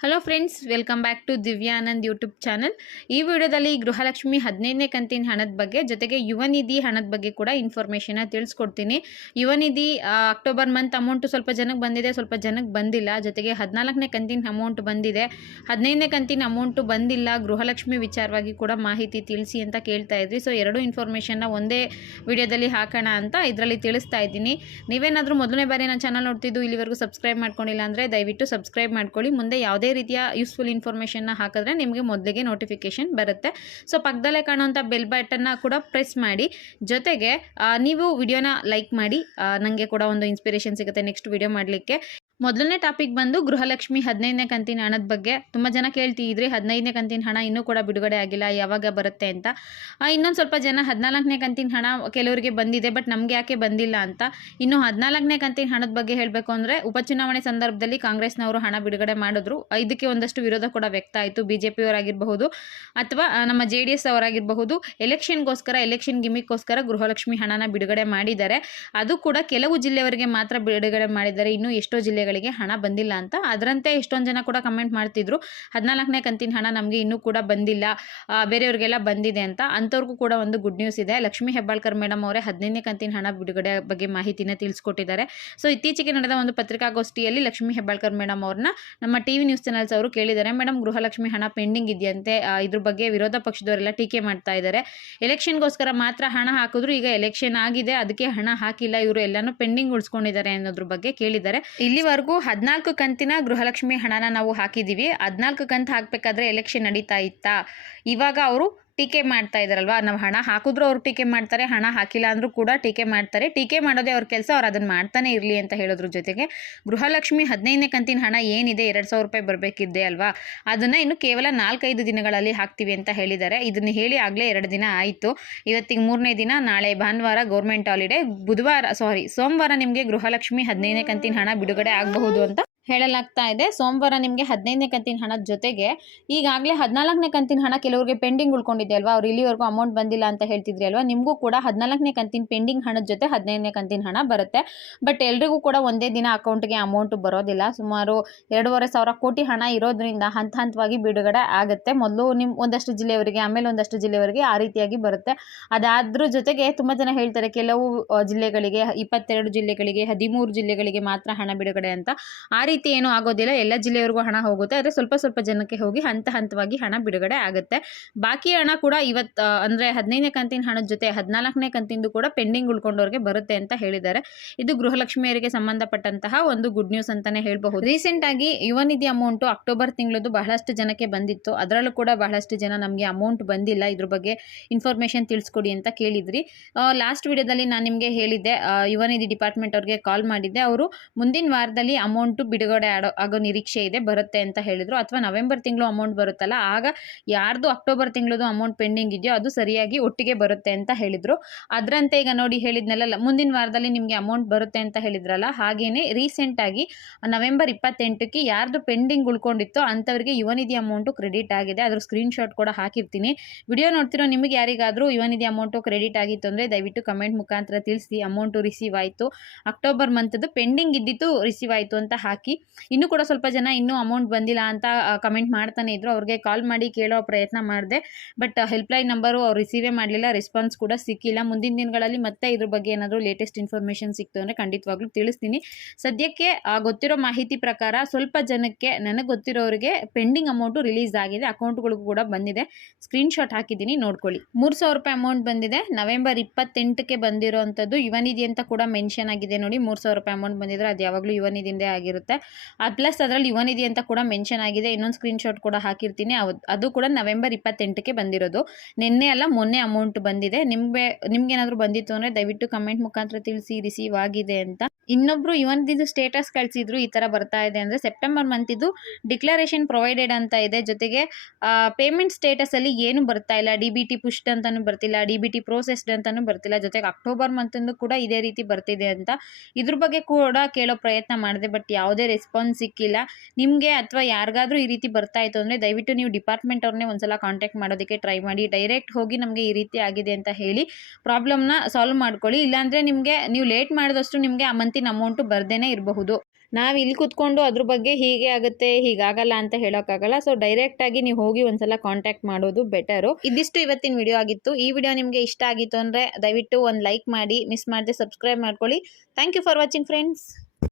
Hello friends welcome back to Divyanand YouTube channel ಈ ವಿಡಿಯೋದಲ್ಲಿ ಗೃಹಲಕ್ಷ್ಮಿ ಹದಿನೈದನೇ ಕಂತಿನ ಹಣದ ಬಗ್ಗೆ, ಜೊತೆಗೆ ಯುವ ನಿಧಿ ಹಣದ ಬಗ್ಗೆ ಕೂಡ ಇನ್ಫಾರ್ಮೇಷನ್ನ ತಿಳಿಸ್ಕೊಡ್ತೀನಿ. ಯುವ ನಿಧಿ ಅಕ್ಟೋಬರ್ ಮಂತ್ ಅಮೌಂಟು ಸ್ವಲ್ಪ ಜನಕ್ಕೆ ಬಂದಿದೆ, ಸ್ವಲ್ಪ ಜನಕ್ಕೆ ಬಂದಿಲ್ಲ. ಜೊತೆಗೆ ಹದಿನಾಲ್ಕನೇ ಕಂತಿನ ಅಮೌಂಟ್ ಬಂದಿದೆ. ಹದಿನೈದನೇ ಕಂತಿನ ಅಮೌಂಟು ಬಂದಿಲ್ಲ. ಗೃಹಲಕ್ಷ್ಮಿ ವಿಚಾರವಾಗಿ ಕೂಡ ಮಾಹಿತಿ ತಿಳಿಸಿ ಅಂತ ಕೇಳ್ತಾ ಇದ್ರಿ ಸೊ ಎರಡು ಇನ್ಫಾರ್ಮೇಷನ್ನ ಒಂದೇ ವಿಡಿಯೋದಲ್ಲಿ ಹಾಕೋಣ ಅಂತ ಇದರಲ್ಲಿ ತಿಳಿಸ್ತಾ ಇದ್ದೀನಿ. ನೀವೇನಾದರೂ ಮೊದಲನೇ ಬಾರಿ ನಾನು ಚಾನಲ್ ನೋಡ್ತಿದ್ದು, ಇಲ್ಲಿವರೆಗೂ ಸಬ್ಸ್ಕ್ರೈಬ್ ಮಾಡ್ಕೊಂಡಿಲ್ಲ ಅಂದರೆ ದಯವಿಟ್ಟು ಸಬ್ಸ್ಕ್ರೈಬ್ ಮಾಡ್ಕೊಳ್ಳಿ. ಮುಂದೆ ಯಾವುದೇ ರೀತಿಯ ಯೂಸ್ಫುಲ್ ಇನ್ಫಾರ್ಮೇಷನ್ನ ಹಾಕಿದ್ರೆ ನಿಮಗೆ ಮೊದಲಿಗೆ ನೋಟಿಫಿಕೇಶನ್ ಬರುತ್ತೆ. ಸೊ ಪಕ್ಕದಲ್ಲೇ ಕಾಣುವಂಥ ಬೆಲ್ ಬಟನ್ನ ಕೂಡ ಪ್ರೆಸ್ ಮಾಡಿ. ಜೊತೆಗೆ ನೀವು ವಿಡಿಯೋನ ಲೈಕ್ ಮಾಡಿ. ನನಗೆ ಕೂಡ ಒಂದು ಇನ್ಸ್ಪಿರೇಷನ್ ಸಿಗುತ್ತೆ ನೆಕ್ಸ್ಟ್ ವಿಡಿಯೋ ಮಾಡಲಿಕ್ಕೆ. ಮೊದಲನೇ ಟಾಪಿಕ್ ಬಂದು ಗೃಹಲಕ್ಷ್ಮಿ ಹದಿನೈದನೇ ಕಂತಿನ ಹಣದ ಬಗ್ಗೆ. ತುಂಬ ಜನ ಕೇಳ್ತಿದ್ರಿ ಹದಿನೈದನೇ ಕಂತಿನ ಹಣ ಇನ್ನೂ ಕೂಡ ಬಿಡುಗಡೆ ಆಗಿಲ್ಲ, ಯಾವಾಗ ಬರುತ್ತೆ ಅಂತ. ಇನ್ನೊಂದು ಸ್ವಲ್ಪ ಜನ ಹದಿನಾಲ್ಕನೇ ಕಂತಿನ ಹಣ ಕೆಲವರಿಗೆ ಬಂದಿದೆ, ಬಟ್ ನಮಗೆ ಯಾಕೆ ಬಂದಿಲ್ಲ ಅಂತ. ಇನ್ನು ಹದಿನಾಲ್ಕನೇ ಕಂತಿನ ಹಣದ ಬಗ್ಗೆ ಹೇಳಬೇಕು ಅಂದರೆ, ಉಪಚುನಾವಣೆ ಸಂದರ್ಭದಲ್ಲಿ ಕಾಂಗ್ರೆಸ್ನವರು ಹಣ ಬಿಡುಗಡೆ ಮಾಡಿದ್ರು. ಇದಕ್ಕೆ ಒಂದಷ್ಟು ವಿರೋಧ ಕೂಡ ವ್ಯಕ್ತ ಆಯಿತು. ಬಿ ಜೆ ಪಿಯವರಾಗಿರಬಹುದು ಅಥವಾ ನಮ್ಮ ಜೆ ಡಿ ಎಸ್ ಅವರಾಗಿರಬಹುದು. ಎಲೆಕ್ಷನ್ಗೋಸ್ಕರ, ಎಲೆಕ್ಷನ್ ಗಿಮಿಕ್ಕೋಸ್ಕರ ಗೃಹಲಕ್ಷ್ಮಿ ಹಣನ ಬಿಡುಗಡೆ ಮಾಡಿದ್ದಾರೆ. ಅದು ಕೂಡ ಕೆಲವು ಜಿಲ್ಲೆಯವರಿಗೆ ಮಾತ್ರ ಬಿಡುಗಡೆ ಮಾಡಿದ್ದಾರೆ. ಇನ್ನು ಎಷ್ಟೋ ಜಿಲ್ಲೆಗಳಿಗೆ ಹಣ ಬಂದಿಲ್ಲ ಅಂತ. ಅದರಂತೆ ಎಷ್ಟೊಂದು ಜನ ಕೂಡ ಕಮೆಂಟ್ ಮಾಡ್ತಿದ್ರು. ಹದಿನಾಲ್ಕನೇ ಕಂತಿನ ಹಣ ನಮಗೆ ಇನ್ನೂ ಕೂಡ ಬಂದಿಲ್ಲ. ಬೇರೆಯವ್ರಿಗೆಲ್ಲ ಬಂದಿದೆ ಅಂತ. ಅಂಥವ್ರಿಗೂ ಕೂಡ ಒಂದು ಗುಡ್ ನ್ಯೂಸ್ ಇದೆ. ಲಕ್ಷ್ಮೀ ಹೆಬ್ಬಾಳ್ಕರ್ ಮೇಡಮ್ ಅವರೇ ಹದಿನೈದನೇ ಕಂತಿನ ಹಣ ಬಿಡುಗಡೆ ಬಗ್ಗೆ ಮಾಹಿತಿನ ತಿಳಿಸ್ಕೊಟ್ಟಿದ್ದಾರೆ. ಸೊ ಇತ್ತೀಚೆಗೆ ನಡೆದ ಒಂದು ಪತ್ರಿಕಾಗೋಷ್ಠಿಯಲ್ಲಿ ಲಕ್ಷ್ಮೀ ಹೆಬ್ಬಾಳ್ಕರ್ ಮೇಡಮ್ ಅವ್ರನ್ನ ನಮ್ಮ ಟಿವಿ ನ್ಯೂಸ್ ಚಾನಲ್ಸ್ ಅವರು ಕೇಳಿದ್ದಾರೆ. ಮೇಡಮ್ ಗೃಹಲಕ್ಷ್ಮಿ ಹಣ ಪೆಂಡಿಂಗ್ ಇದೆಯಂತೆ. ಇದ್ರ ಬಗ್ಗೆ ವಿರೋಧ ಪಕ್ಷದವರೆಲ್ಲ ಟೀಕೆ ಮಾಡ್ತಾ ಇದ್ದಾರೆ. ಎಲೆಕ್ಷನ್ಗೋಸ್ಕರ ಮಾತ್ರ ಹಣ ಹಾಕಿದ್ರು ಈಗ ಎಲೆಕ್ಷನ್ ಆಗಿದೆ. ಅದಕ್ಕೆ ಹಣ ಹಾಕಿಲ್ಲ. ಇವರು ಎಲ್ಲಾನು ಪೆಂಡಿಂಗ್ ಉಳಿಸ್ಕೊಂಡಿದ್ದಾರೆ ಅನ್ನೋದ್ರ ಬಗ್ಗೆ ಕೇಳಿದ್ದಾರೆ. ಇಲ್ಲಿವರೆಗೂ ಹದಿನಾಲ್ಕು ಕಂತಿನ ಗೃಹಲಕ್ಷ್ಮಿ ಹಣನ ನಾವು ಹಾಕಿದ್ದೀವಿ. ಹದಿನಾಲ್ಕು ಕಂತು ಹಾಕಬೇಕಾದ್ರೆ ಎಲೆಕ್ಷನ್ ನಡೀತಾ ಇತ್ತಾ? ಇವಾಗ ಅವರು ಟೀಕೆ ಮಾಡ್ತಾ ಇದ್ದಾರಲ್ವಾ? ನಾವು ಹಣ ಹಾಕಿದ್ರು ಅವ್ರು ಟೀಕೆ ಮಾಡ್ತಾರೆ, ಹಣ ಹಾಕಿಲ್ಲ ಅಂದರೂ ಕೂಡ ಟೀಕೆ ಮಾಡ್ತಾರೆ. ಟೀಕೆ ಮಾಡೋದೇ ಅವ್ರ ಕೆಲಸ, ಅವ್ರು ಅದನ್ನು ಮಾಡ್ತಾನೆ ಇರಲಿ ಅಂತ ಹೇಳೋದ್ರ ಜೊತೆಗೆ ಗೃಹಲಕ್ಷ್ಮಿ ಹದಿನೈದನೇ ಕಂತಿನ ಹಣ ಏನಿದೆ? ಎರಡು ಸಾವಿರ ರೂಪಾಯಿ ಬರಬೇಕಿದ್ದೆ ಅಲ್ವಾ? ಅದನ್ನು ಇನ್ನು ಕೇವಲ ನಾಲ್ಕೈದು ದಿನಗಳಲ್ಲಿ ಹಾಕ್ತೀವಿ ಅಂತ ಹೇಳಿದ್ದಾರೆ. ಇದನ್ನು ಹೇಳಿ ಆಗಲೇ ಎರಡು ದಿನ ಆಯಿತು. ಇವತ್ತಿಗೆ ಮೂರನೇ ದಿನ, ನಾಳೆ ಭಾನುವಾರ ಗೌರ್ಮೆಂಟ್ ಹಾಲಿಡೇ. ಬುಧವಾರ, ಸಾರಿ, ಸೋಮವಾರ ನಿಮಗೆ ಗೃಹಲಕ್ಷ್ಮಿ ಹದಿನೈದನೇ ಕಂತಿನ ಹಣ ಬಿಡುಗಡೆ ಆಗಬಹುದು ಅಂತ ಹೇಳಲಾಗ್ತಾ ಇದೆ. ಸೋಮವಾರ ನಿಮಗೆ ಹದಿನೈದನೇ ಕಂತಿನ ಹಣದ ಜೊತೆಗೆ ಈಗಾಗಲೇ ಹದಿನಾಲ್ಕನೇ ಕಂತಿನ ಹಣ ಕೆಲವರಿಗೆ ಪೆಂಡಿಂಗ್ ಉಳ್ಕೊಂಡಿದೆ ಅಲ್ವಾ ಅವ್ರು ಇಲ್ಲಿವರೆಗೂ ಅಮೌಂಟ್ ಬಂದಿಲ್ಲ ಅಂತ ಹೇಳ್ತಿದ್ರಿ ಅಲ್ವಾ ನಿಮಗೂ ಕೂಡ ಹದಿನಾಲ್ಕನೇ ಕಂತಿನ ಪೆಂಡಿಂಗ್ ಹಣದ ಜೊತೆ ಹದಿನೈದನೇ ಕಂತಿನ ಹಣ ಬರುತ್ತೆ. ಬಟ್ ಎಲ್ರಿಗೂ ಕೂಡ ಒಂದೇ ದಿನ ಅಕೌಂಟ್ಗೆ ಅಮೌಂಟ್ ಬರೋದಿಲ್ಲ. ಸುಮಾರು ಎರಡೂವರೆ ಸಾವಿರ ಕೋಟಿ ಹಣ ಇರೋದ್ರಿಂದ ಹಂತ ಹಂತವಾಗಿ ಬಿಡುಗಡೆ ಆಗುತ್ತೆ. ಮೊದಲು ನಿಮ್ಮ ಒಂದಷ್ಟು ಜಿಲ್ಲೆಯವರಿಗೆ, ಆಮೇಲೆ ಒಂದಷ್ಟು ಜಿಲ್ಲೆಯವರಿಗೆ ಆ ರೀತಿಯಾಗಿ ಬರುತ್ತೆ. ಅದಾದ್ರ ಜೊತೆಗೆ ತುಂಬ ಜನ ಹೇಳ್ತಾರೆ, ಕೆಲವು ಜಿಲ್ಲೆಗಳಿಗೆ, ಇಪ್ಪತ್ತೆರಡು ಜಿಲ್ಲೆಗಳಿಗೆ, ಹದಿಮೂರು ಜಿಲ್ಲೆಗಳಿಗೆ ಮಾತ್ರ ಹಣ ಬಿಡುಗಡೆ ಅಂತ. ಆ ಏನೂ ಆಗೋದಿಲ್ಲ. ಎಲ್ಲ ಜಿಲ್ಲೆಯವರೆಗೂ ಹಣ ಹೋಗುತ್ತೆ. ಆದರೆ ಸ್ವಲ್ಪ ಸ್ವಲ್ಪ ಜನಕ್ಕೆ ಹೋಗಿ ಹಂತ ಹಂತವಾಗಿ ಹಣ ಬಿಡುಗಡೆ ಆಗುತ್ತೆ. ಬಾಕಿ ಹಣ ಕೂಡ ಇವತ್ತು ಅಂದರೆ ಹದಿನೈದನೇ ಕಂತಿನ ಹಣದ ಜೊತೆ ಹದಿನಾಲ್ಕನೇ ಕಂತಿಂದು ಕೂಡ ಪೆಂಡಿಂಗ್ ಉಳ್ಕೊಂಡವ್ರಿಗೆ ಬರುತ್ತೆ ಅಂತ ಹೇಳಿದ್ದಾರೆ. ಇದು ಗೃಹಲಕ್ಷ್ಮಿಯರಿಗೆ ಸಂಬಂಧಪಟ್ಟಂತಹ ಒಂದು ಗುಡ್ ನ್ಯೂಸ್ ಅಂತಾನೆ ಹೇಳಬಹುದು. ರೀಸೆಂಟ್ ಆಗಿ ಯುವ ನಿಧಿ ಅಮೌಂಟು ಅಕ್ಟೋಬರ್ ತಿಂಗಳದ್ದು ಬಹಳಷ್ಟು ಜನಕ್ಕೆ ಬಂದಿತ್ತು. ಅದರಲ್ಲೂ ಕೂಡ ಬಹಳಷ್ಟು ಜನ ನಮಗೆ ಅಮೌಂಟ್ ಬಂದಿಲ್ಲ. ಇದ್ರ ಬಗ್ಗೆ ಇನ್ಫಾರ್ಮೇಷನ್ ತಿಳಿಸ್ಕೊಡಿ ಅಂತ ಕೇಳಿದ್ರಿ. ಲಾಸ್ಟ್ ವಿಡಿಯೋದಲ್ಲಿ ನಾನು ನಿಮಗೆ ಹೇಳಿದ್ದೆ ಯುವ ನಿಧಿ ಡಿಪಾರ್ಟ್ಮೆಂಟ್ ಅವ್ರಿಗೆ ಕಾಲ್ ಮಾಡಿದ್ದೆ. ಅವರು ಮುಂದಿನ ವಾರದಲ್ಲಿ ಅಮೌಂಟು ಬಿಡುಗಡೆ ಆಡೋ, ಆಗೋ ನಿರೀಕ್ಷೆ ಇದೆ, ಬರುತ್ತೆ ಅಂತ ಹೇಳಿದ್ರು. ಅಥವಾ ನವೆಂಬರ್ ತಿಂಗಳು ಅಮೌಂಟ್ ಬರುತ್ತಲ್ಲ, ಆಗ ಯಾರ್ದು ಅಕ್ಟೋಬರ್ ತಿಂಗಳದು ಅಮೌಂಟ್ ಪೆಂಡಿಂಗ್ ಇದೆಯೋ ಅದು ಸರಿಯಾಗಿ ಒಟ್ಟಿಗೆ ಬರುತ್ತೆ ಅಂತ ಹೇಳಿದ್ರು. ಅದರಂತೆ ಈಗ ನೋಡಿ ಹೇಳಿದ್ನಲ್ಲ ಮುಂದಿನ ವಾರದಲ್ಲಿ ನಿಮಗೆ ಅಮೌಂಟ್ ಬರುತ್ತೆ ಅಂತ ಹೇಳಿದ್ರಲ್ಲ, ಹಾಗೇನೆ ರೀಸೆಂಟಾಗಿ ನವೆಂಬರ್ ಇಪ್ಪತ್ತೆಂಟಕ್ಕೆ ಯಾರ್ದು ಪೆಂಡಿಂಗ್ ಉಳ್ಕೊಂಡಿತ್ತು ಅಂಥವರಿಗೆ ಯುವನಿಧಿ ಅಮೌಂಟು ಕ್ರೆಡಿಟ್ ಆಗಿದೆ. ಅದ್ರ ಸ್ಕ್ರೀನ್ಶಾಟ್ ಕೂಡ ಹಾಕಿರ್ತೀನಿ. ವಿಡಿಯೋ ನೋಡ್ತಿರೋ ನಿಮಗೆ ಯಾರಿಗಾದರೂ ಯುವನಿಧಿ ಅಮೌಂಟು ಕ್ರೆಡಿಟ್ ಆಗಿತ್ತು ಅಂದರೆ ದಯವಿಟ್ಟು ಕಮೆಂಟ್ ಮುಖಾಂತರ ತಿಳಿಸಿ ಅಮೌಂಟು ರಿಸೀವ್ ಆಯಿತು. ಅಕ್ಟೋಬರ್ ಮಂತದ್ದು ಪೆಂಡಿಂಗ್ ಇದ್ದಿತ್ತು ರಿಸೀವ್ ಆಯಿತು ಅಂತ ಹಾಕಿ. ಇನ್ನೂ ಕೂಡ ಸ್ವಲ್ಪ ಜನ ಇನ್ನೂ ಅಮೌಂಟ್ ಬಂದಿಲ್ಲ ಅಂತ ಕಮೆಂಟ್ ಮಾಡ್ತಾನೆ ಇದ್ರು. ಅವ್ರಿಗೆ ಕಾಲ್ ಮಾಡಿ ಕೇಳೋ ಪ್ರಯತ್ನ ಮಾಡಿದೆ. ಬಟ್ ಹೆಲ್ಪ್ಲೈನ್ ನಂಬರು ಅವ್ರು ರಿಸೀವೇ ಮಾಡಲಿಲ್ಲ ರೆಸ್ಪಾನ್ಸ್ ಕೂಡ ಸಿಕ್ಕಿಲ್ಲ. ಮುಂದಿನ ದಿನಗಳಲ್ಲಿ ಮತ್ತೆ ಇದ್ರ ಬಗ್ಗೆ ಏನಾದರೂ ಲೇಟೆಸ್ಟ್ ಇನ್ಫಾರ್ಮೇಷನ್ ಸಿಕ್ತು ಅಂದರೆ ಖಂಡಿತವಾಗ್ಲೂ ತಿಳಿಸ್ತೀನಿ. ಸದ್ಯಕ್ಕೆ ಆ, ಗೊತ್ತಿರೋ ಮಾಹಿತಿ ಪ್ರಕಾರ ಸ್ವಲ್ಪ ಜನಕ್ಕೆ ನನಗೆ ಗೊತ್ತಿರೋರಿಗೆ ಪೆಂಡಿಂಗ್ ಅಮೌಂಟು ರಿಲೀಸ್ ಆಗಿದೆ. ಅಕೌಂಟ್ಗಳಿಗೂ ಕೂಡ ಬಂದಿದೆ. ಸ್ಕ್ರೀನ್ಶಾಟ್ ಹಾಕಿದ್ದೀನಿ ನೋಡ್ಕೊಳ್ಳಿ. ಮೂರು ಸಾವಿರ ರೂಪಾಯಿ ಅಮೌಂಟ್ ಬಂದಿದೆ. ನವೆಂಬರ್ ಇಪ್ಪತ್ತೆಂಟಕ್ಕೆ ಬಂದಿರೋವಂಥದ್ದು ಯುವನಿಧಿ ಅಂತ ಕೂಡ ಮೆನ್ಷನ್ ಆಗಿದೆ ನೋಡಿ. ಮೂರು ಸಾವಿರ ರೂಪಾಯಿ ಅಮೌಂಟ್ ಬಂದಿದ್ರೆ ಅದು ಯಾವಾಗಲೂ ಯುವ ನಿಧಿಯಿಂದೇ ಆಗಿರುತ್ತೆ. ಪ್ಲಸ್ ಅದರಲ್ಲಿ ಯುವನಿಧಿ ಅಂತ ಕೂಡ ಮೆನ್ಷನ್ ಆಗಿದೆ. ಇನ್ನೊಂದು ಸ್ಕ್ರೀನ್ಶಾಟ್ ಕೂಡ ಹಾಕಿರ್ತೀನಿ. ಅದು ಕೂಡ ನವೆಂಬರ್ ಇಪ್ಪತ್ತೆಂಟಕ್ಕೆ ಬಂದಿರೋದು. ನಿನ್ನೆ ಅಲ್ಲ, ಮೊನ್ನೆ ಅಮೌಂಟ್ ಬಂದಿದೆ. ನಿಮಗೆ, ನಿಮ್ಗೇನಾದರೂ ಬಂದಿತ್ತು ಅಂದರೆ ದಯವಿಟ್ಟು ಕಮೆಂಟ್ ಮುಖಾಂತರ ತಿಳಿಸಿ ರಿಸೀವ್ ಆಗಿದೆ ಅಂತ. ಇನ್ನೊಬ್ರು ಇವನ್ದಿದ್ದು ಸ್ಟೇಟಸ್ ಕಳಿಸಿದ್ರು, ಈ ಥರ ಬರ್ತಾ ಇದೆ ಅಂದರೆ ಸೆಪ್ಟೆಂಬರ್ ಮಂತಿದ್ದು ಡಿಕ್ಲರೇಷನ್ ಪ್ರೊವೈಡೆಡ್ ಅಂತ ಇದೆ. ಜೊತೆಗೆ ಪೇಮೆಂಟ್ ಸ್ಟೇಟಸಲ್ಲಿ ಏನು ಬರ್ತಾ ಇಲ್ಲ. ಡಿ ಬಿ ಟಿ ಅಂತಲೂ ಬರ್ತಿಲ್ಲ. ಡಿ ಬಿ ಟಿ ಪ್ರೋಸೆಸ್ಡ್ ಅಂತಲೂ ಬರ್ತಿಲ್ಲ. ಜೊತೆಗೆ ಅಕ್ಟೋಬರ್ ಮಂತಂದು ಕೂಡ ಇದೇ ರೀತಿ ಬರ್ತಿದೆ ಅಂತ ಇದ್ರ ಬಗ್ಗೆ ಕೂಡ ಕೇಳೋ ಪ್ರಯತ್ನ ಮಾಡಿದೆ ಬಟ್ ಯಾವುದೇ ರೆಸ್ಪಾನ್ಸ್ ಸಿಕ್ಕಿಲ್ಲ. ನಿಮಗೆ ಅಥವಾ ಯಾರಿಗಾದರೂ ಈ ರೀತಿ ಬರ್ತಾ ಇತ್ತು ಅಂದರೆ ದಯವಿಟ್ಟು ನೀವು ಡಿಪಾರ್ಟ್ಮೆಂಟ್ ಅವ್ರನ್ನೇ ಒಂದ್ಸಲ ಕಾಂಟ್ಯಾಕ್ಟ್ ಮಾಡೋದಕ್ಕೆ ಟ್ರೈ ಮಾಡಿ. ಡೈರೆಕ್ಟ್ ಹೋಗಿ ನಮಗೆ ಈ ರೀತಿ ಆಗಿದೆ ಅಂತ ಹೇಳಿ ಪ್ರಾಬ್ಲಮ್ನ ಸಾಲ್ವ್ ಮಾಡ್ಕೊಳ್ಳಿ. ಇಲ್ಲಾಂದರೆ ನಿಮಗೆ, ನೀವು ಲೇಟ್ ಮಾಡಿದಷ್ಟು ನಿಮಗೆ ಆ ಮಂತಿನ ಅಮೌಂಟು ಬರ್ದೇನೆ ಇರಬಹುದು. ನಾವು ಇಲ್ಲಿ ಕೂತ್ಕೊಂಡು ಅದ್ರ ಬಗ್ಗೆ ಹೀಗೆ ಆಗುತ್ತೆ, ಹೀಗಾಗಲ್ಲ ಅಂತ ಹೇಳೋಕ್ಕಾಗಲ್ಲ. ಸೊ ಡೈರೆಕ್ಟಾಗಿ ನೀವು ಹೋಗಿ ಒಂದ್ಸಲ ಕಾಂಟ್ಯಾಕ್ಟ್ ಮಾಡೋದು ಬೆಟರು ಇದಿಷ್ಟು ಇವತ್ತಿನ ವಿಡಿಯೋ ಆಗಿತ್ತು. ಈ ವಿಡಿಯೋ ನಿಮಗೆ ಇಷ್ಟ ಆಗಿತ್ತು ಅಂದರೆ ದಯವಿಟ್ಟು ಒಂದು ಲೈಕ್ ಮಾಡಿ ಮಿಸ್ ಮಾಡದೆ ಸಬ್ಸ್ಕ್ರೈಬ್ ಮಾಡ್ಕೊಳ್ಳಿ. Thank you for watching friends